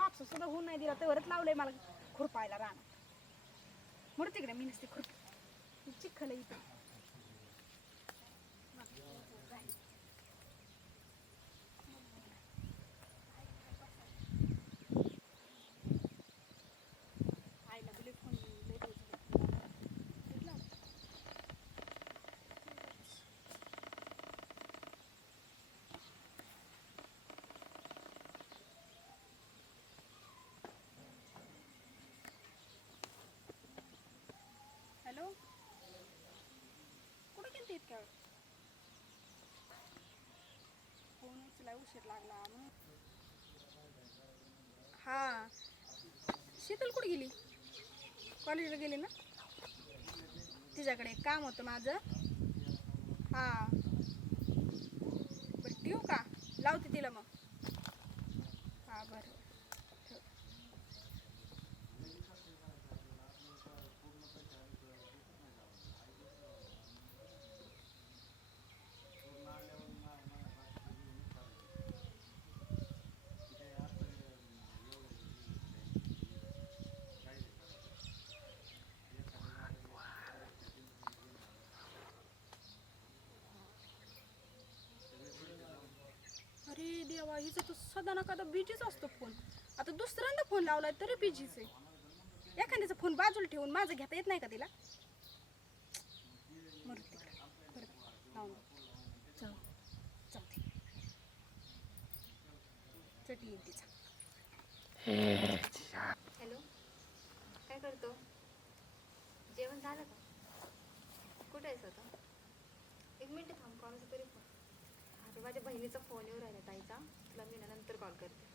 वापस सुद्धा होऊन नाही दिला तेवढंच लावलंय मला खुरपायला राहणार म्हणून तिकडे मी नसते खुरप. चिखल आहे इथं. हॅलो? कुठे गेलती इतक्या वेळ? फोन उचलाय उशीर लागला. म्हणून हा. शीतल कुठे गेली? कॉलेजला गेली ना? तिच्याकडे एक काम होतं माझं. हा. बरं ठेवू का? लावते तिला मग. हिचा तर सदा ना कदा बिजीच असतो फोन आता दुसऱ्यांदा फोन लावलाय तरी बिजीच आहे. एखाद्याचा फोन बाजूला ठेवून माझं घेता येत नाही का तिला? मरू तिकडे. परत लावून बघ. जाऊ जाऊ दे. चट येईल तिचा हॅलो? काय करतो? जेवण झालं का? कुठे आहेस आता? एक मिनिट थांब कॉलचा तरी फोन अरे माझ्या बहिणीचा फोन येऊ राहिला ताईचा. तुला मी ना नंतर कॉल करते.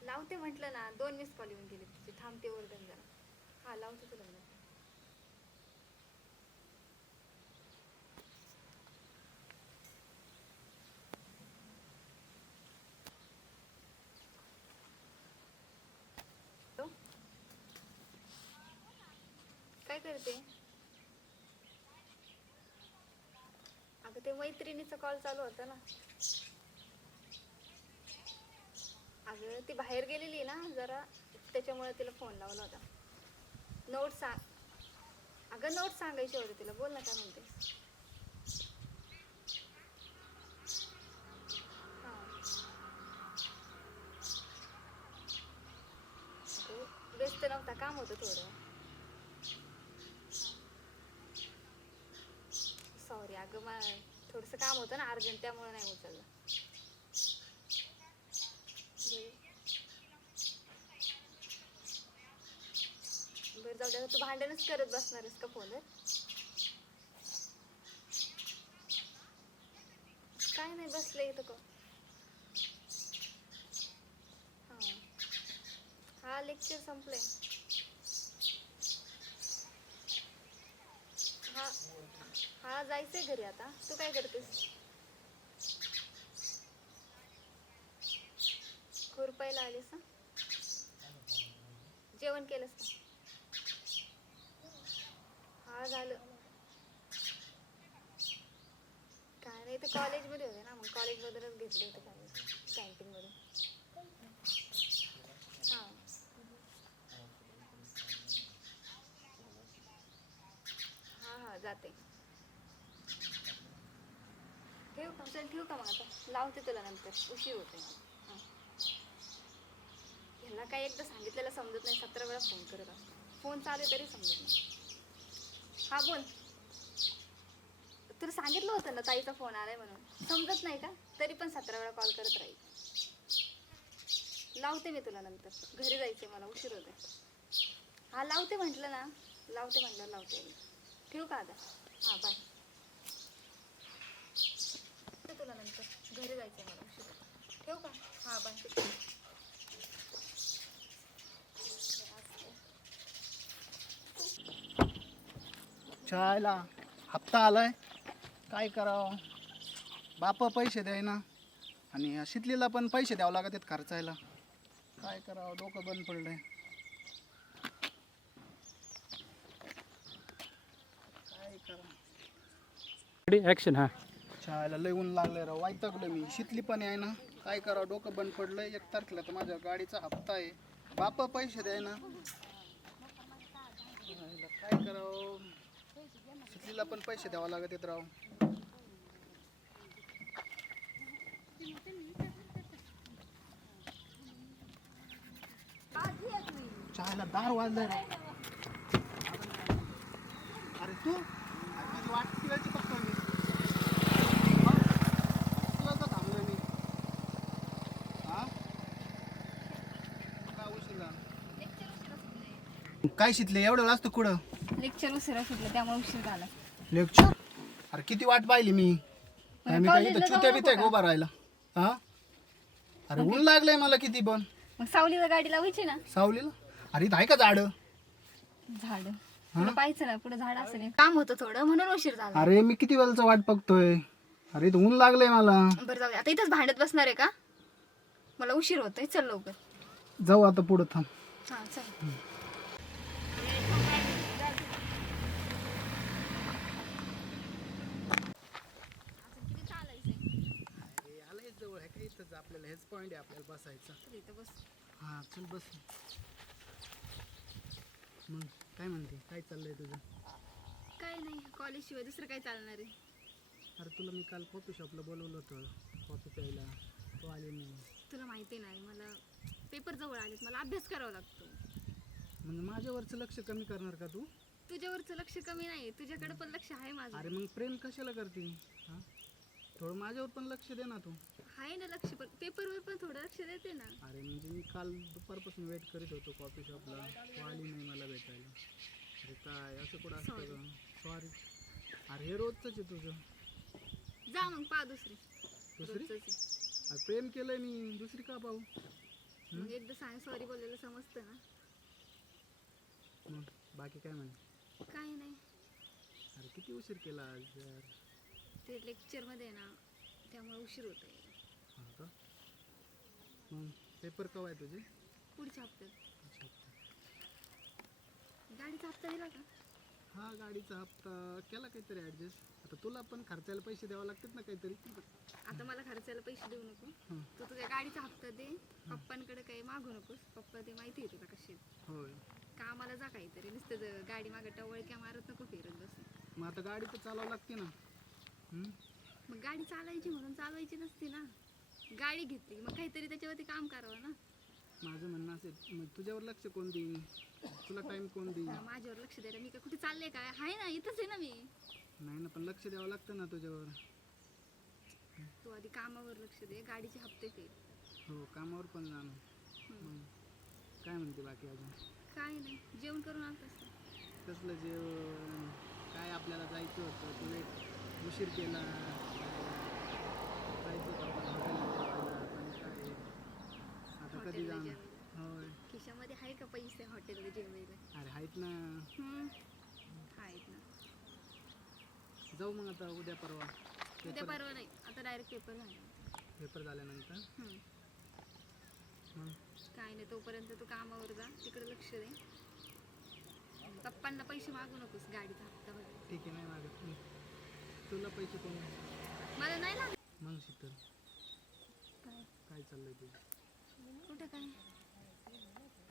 लावते म्हटलं ना दोन मिस कॉल येऊन गेले तुझे. थांबते वर्धन जरा. हा लावते तुला मी. काय करते अगं ते मैत्रिणीचा कॉल चालू होता ना. अगं ती बाहेर गेलेली ना जरा त्याच्यामुळे तिला फोन लावला होता. नोट सांग अगं नोट सांगायची होती तिला. बोल ना काय म्हणते. हां. व्यस्त नव्हता काम होतं थोडं. सॉरी अगं मा थोडंसं काम होतं ना अर्जंट त्यामुळे नाही उचललं. बरं बरं जाऊ द्या तू भांडणच करत बसणारस का फोनवर? काय नाही बसले इथं का हां. हा लेक्चर संपलंय हा हा जायचंय घरी आता. तू काय करतेस? खुरपायला आलीस ना जेवण केलंस का? हा झालं. काय नाही तर कॉलेजमध्ये होते ना मग कॉलेजमधूनच घेतले होते कॉलेज कॅन्टीनमधून. हां. हां हां जाते. ठेवू का मग आता? लावते तुला नंतर. उशीर होते मला. ह्याला काय एकदा सांगितलेलं समजत नाही सतरा वेळा फोन करत असतो. फोन चालू तरी समजत नाही. हा बोल. तुला सांगितलं होतं ना ताईचा फोन आलाय म्हणून? समजत नाही का? तरी पण सतरा वेळा कॉल करत राहील. लावते मी तुला नंतर. घरी जायचे मला उशीर होते हा लावते म्हटलं ना. लावते म्हटलं लावते. ठेवू का आता? हां बाय घरी जायचं मला. उशीर. ठेवू का? हां बाय चायला हप्ता आलाय. काय करावं? बाप पैसे द्यायना. आणि या शितलीला पण पैसे द्यावं लागत आहेत खर्चायला. काय करावं? डोकं बंद पडलंय. काय करावं? ॲक्शन हां. शाळेला लय ऊन लागलंय राव. वैतागलो मी. शितली पण आहे ना. काय करावं? डोकं बंद पडलंय. एक तारखेला तर माझ्या गाडीचा हप्ता आहे. बाप पैसे द्याय ना. काय करावं? शितलीला पण पैसे द्यावं लागत येत राव. चहाला दार वाजलाय राव अरे तू? अरे तुझी वाट किती वेळची बघतोय मी मग? तुला तर थांबलोय मी हा काय उशीर झाला? काय शिकले? एवढं वेळ असतं कुठं? लेक्चर उशिरा सुटलं त्यामुळे उशीर झाला. लेक्चर अरे किती वाट पाहिली मी. काय मी काय इथं कॉलेजला चुत्या जाऊ बित्या नको उभा राहिला. हा? अरे ऊन लागलंय मला किती पण. मग सावलीला गाडी लावायची ना? सावलीला? अरे इथं आहे का झाड? झाड. पुढे पाहायचं ना पुढे झाड असेल काम होतं थोडं म्हणून उशीर झाला. अरे मी किती वेळचा वाट बघतोय. अरे इथं ऊन लागलंय मला. बरं जाऊ दे. आता इथंच भांडत बसणार आहे का? मला उशीर होतोय चल लवकर. जाऊ आता पुढं थांब. हा चल अरे आलंय जवळ आहे का इथंच आपल्याला हेच पॉईंट आहे आपल्याला बसायचं. इथं बस. हा चल बस. मग काय म्हणते? काय चाललंय तुझं? काय नाही कॉलेज शिवाय दुसरं काय चालणार आहे? अरे तुला मी काल कॉफी शॉपला बोलवलं होतं कॉफी प्यायला. तो आले नाही. तुला माहिती नाही मला पेपर जवळ आलेत. मला अभ्यास करावा लागतो. म्हणजे माझ्यावरचं लक्ष कमी करणार का तू? तुझ्यावरचं लक्ष कमी नाही तुझ्याकडे पण लक्ष आहे माझं. अरे मग प्रेम कशाला करते? हा? थोडं माझ्यावर पण लक्ष दे ना तू. आहे ना लक्ष पण पेपरवर पण थोडं लक्ष देते ना. अरे म्हणजे मी काल दुपारपासून वेट करीत होतो कॉफी शॉपला तो आली नाही मला भेटायला. अरे काय? असं कुठं असतं का सॉरी अरे हे रोजचंच आहे तुझं. जा मग पा दुसरी. दुसरी? रोजचंच आहे. अरे प्रेम केलंय मी. दुसरी का पाहू मग एकदा सांग सॉरी बोललेलं समजतं ना. मग बाकी काय म्हणे? काही नाही. अरे किती उशीर केला आज यार? ते लेक्चरमध्ये ना त्यामुळे उशीर होत आहे हा का मग पेपर केव्हा आहे तुझे? पुढच्या हप्त्यात. अच्छा. गाडीचा हप्ता दिला का? हा गाडीचा हप्ता. केला काहीतरी ॲडजस्ट आता तुला पण खर्चायला पैसे द्यावे लागतात ना काहीतरी. आता मला खर्चायला पैसे देऊ नको. हं. तू तुझ्या गाडीचा हप्ता दे. पप्पांकडे काही मागू नकोस. पप्पा ते माहिती आहे तुला कशी आहेत. होय. कामाला जा काहीतरी. नुसतं ज- गाडी मागं टवळक्या मारत नको फिरत बसू. मग आता गाडी तर चालवावं लागते ना. हं? मग गाडी चालायची म्हणून चालवायची नसती ना. गाडी घेतली. मग काहीतरी त्याच्यावरती काम करावं ना? माझं म्हणणं असेल मग तुझ्यावर लक्ष कोण देईन? तुला टाईम कोण देईन? माझ्यावर लक्ष द्यायला मी काय कुठे चालले काय? आहे ना इथंच आहे ना मी. नाही ना पण लक्ष द्यावं लागतं ना तुझ्यावर. तू आधी कामावर लक्ष दे. गाडीचे हप्ते फेड. हो कामावर पण जाणं मग काय म्हणते बाकी अजून? काय नाही. जेवण करून का? कसलं जेवण? काय आपल्याला जायचं होतं? तुला उशीर केला. जायचं होतं आपण हॉटेलला. जेवायला हॉटेलला जाणार होय. खिशामध्ये आहे का पैसे हॉटेलला जेवायला? अरे आहेत ना. आहेत ना. जाऊ मग आता उद्या परवा. उद्या पेपर परवा नाही. आता डायरेक्ट पेपर झाला. पेपर झाल्यानंतर? हम्म. मग? काय नाही तोपर्यंत तू कामावर जा. तिकडे लक्ष दे. पप्पांना पैसे मागू नकोस. गाडीचा हप्ता भरायला. ठीक आहे नाही मागत. मी तुला पैसे कोण मला नाही लागत मग शीतल. काय? काय चाललंय तुझं? कुठं काय?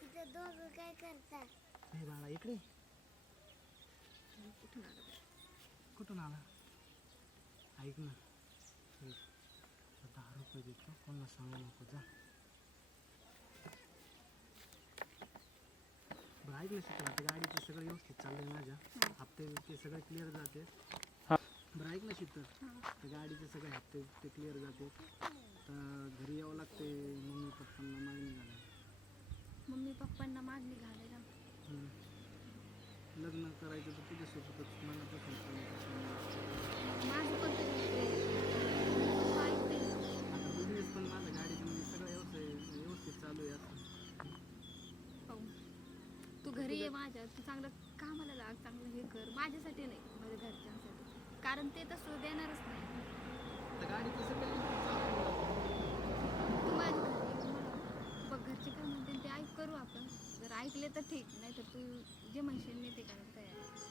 तिथं दोघं काय करतात? हे बाळा इकडे. कुठून आलं कुठून आला? ऐक ना. हे, दहा रुपये देतो. कोणाला सांगू नको जा. बरं ऐक ना शिकला गाडीचं सगळं व्यवस्थित चाललंय माझ्या. हप्ते बिप्ते सगळे क्लिअर जाते. हा. बरं ऐक ना शीतल. त्या गाडीचे सगळं हप्ते ते क्लिअर जाते. तर घरी यावं लागते मम्मी पप्पांना मागणी मम्मी पप्पांना मागणी घालायला घालायला लग्न करायचं तर तुझ्यासोबतच मला काम करायचं. माझं पण आता बिझनेस पण गाडीचं म्हणजे सगळं व्यवसाय व्यवस्थित चालू आहे आता. हो. तू घरी ये माझ्या. तू चांगलं कामाला लाग चांगलं हे कर. माझ्यासाठी नाही माझ्या घरच्यांसाठी. कारण ते तसं देणारच नाही. तर गाडीचं सगळं चालू तू माझ्या घरी येऊन मला बघ घरचे काय म्हणतील ते ऐक करू आपण. जर ऐकले तर ठीक नाही तर तू जे म्हणशील मी ते करायला तयार आहे.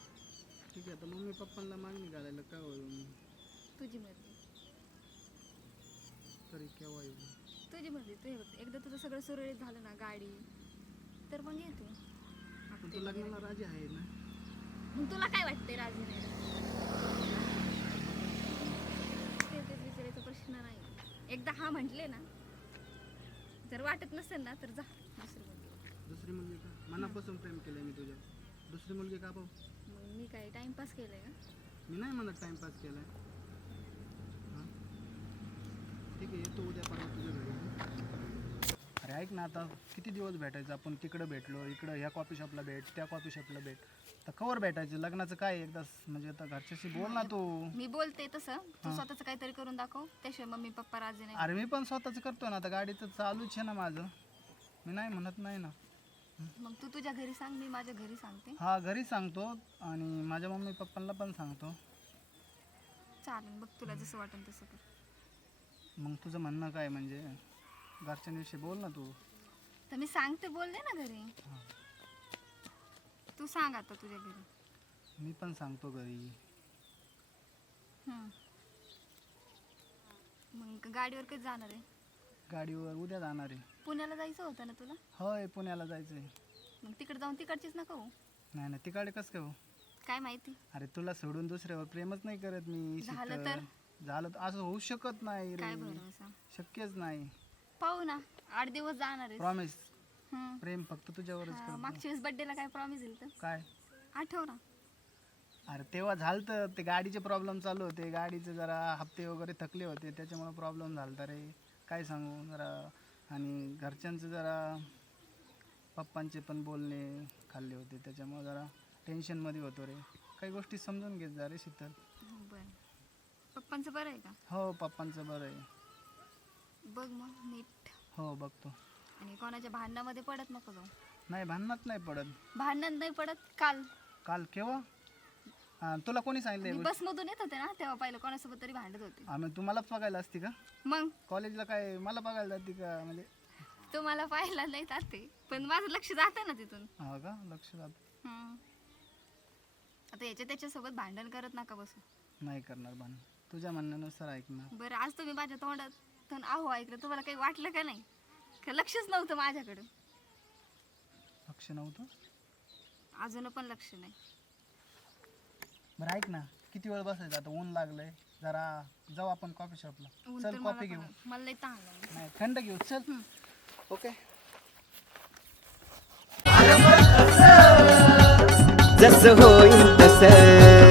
ठीक आहे तर मम्मी पप्पांना मागणी घालायला काय होईल तुझी मर्जी. तरी केव्हा येऊ? तुझी मर्जी. तू हे बघ एकदा तुझं सगळं सुरळीत झालं ना गाडी तर मग ये तू. पण तू. लग्नाला राजी आहे ना? मग तुला काय वाटते राजी नाही ते तेच विचारायचा प्रश्न नाही एकदा हा म्हटले ना जर वाटत नसेल ना तर जा. दुसरी मुलगी. दुसरी मुलगी का? मनापासून प्रेम केलंय मी तुझ्या. दुसरी मुलगी का भाऊ मग मी काय टाइमपास केलंय का? मी नाही म्हणत टाइमपास केलाय. हां? ठीक आहे येतो उद्या परवा तुझ्या घरी. ऐक ना आता किती दिवस भेटायचं? आपण तिकडं भेटलो इकडं ह्या कॉफी शॉपला भेट त्या कॉफी शॉपला भेट. तर कवर भेटायचं? लग्नाचं काय एकदा म्हणजे आता घरच्याशी बोल ना तू. मी बोलते तसं. तू. स्वतःच काहीतरी करून दाखव. त्याशिवाय मम्मी पप्पा राजी नाही. अरे मी पण स्वतःच करतो ना. आता गाडीचं चालूच आहे ना माझं. मी नाही म्हणत नाही ना. मग तू तुझ्या घरी सांग मी माझ्या घरी सांगते. हा घरी सांगतो आणि माझ्या मम्मी पप्पांना पण सांगतो. चालेल बघ तुला जसं वाटेल तसं कर. मग तुझं म्हणणं काय म्हणजे? घरच्यांविषयी बोल ना तू. तर मी सांगते बोलले ना घरी. तू सांग आता तुझ्या घरी. मी पण सांगतो घरी. हम्म. मग गाडीवर कधी जाणार आहे? गाडीवर उद्या जाणार आहे. पुण्याला जायचं होतं ना तुला? होय पुण्याला जायचं आहे मग तिकडे जाऊन तिकडचीच नका हो नाही नाही तिकडे कसं काय हो काय माहिती? अरे तुला सोडून दुसऱ्यावर प्रेमच नाही करत मी झालं शीतल. तर? झालं तर असं होऊ शकत नाही काय रे. भरोसा शक्यच नाही. पाहू ना. आठ दिवस जाणार आहे प्रॉमिस प्रेम फक्त तुझ्यावरच करतो. मागच्या वेळेस बर्थडेला काय प्रॉमिस दिलं तर? काय? आठव ना अरे तेव्हा झालं तर ते गाडीचे प्रॉब्लेम चालू होते. गाडीचे जरा हप्ते वगैरे थकले होते. त्याच्यामुळे प्रॉब्लेम झाला रे. काय सांगू? जरा आणि घरच्यांचं जरा पप्पांचे पण बोलणे खाल्ले होते. त्याच्यामुळे जरा टेन्शनमध्ये होतो रे. काही गोष्टी समजून घेत जा रे शीतल. बरं. पप्पांचं बरं आहे का? हो पप्पांचं बरं आहे. बघ मग नीट. हो बघतो. आणि कोणाच्या भांडणामध्ये पडत नको जाऊ. नाही भांडणात नाही पडत. भांडण नाही पडत काल. काल केव्हा? हा, तुला कोणी मी सांगितलं बसमधून येत होते ना तेव्हा पाहिलं कोणासोबत तरी भांडत होते. आम्ही तुम्हालाच बघायला असती का? मग? कॉलेजला काय मला बघायला जाते का म्हणजे? तुम्हाला पाहायला नाही जाते पण माझं लक्ष जातं ना तिथून. हा का? लक्ष जात. हम्म. आता याच्या त्याच्यासोबत भांडण करत नका बसू. नाही करणार भांडण. तुझ्या म्हणण्यानुसार ऐकणार. बरं आज तुम्ही माझ्या तोंडातून आहो ऐकलं तुम्हाला काही वाटलं का नाही? का लक्षच नव्हतं माझ्याकडं लक्ष नव्हतं? अजून पण लक्ष नाही. बरं ऐक ना किती वेळ बसायचं? आता ऊन लागलंय जरा जाऊ आपण कॉफी शॉपला ऊन चल मला कॉफी घेऊ पण- मला लई ताण लागला. नाही थंड घेऊ चल. ओके जसं होईल तसं.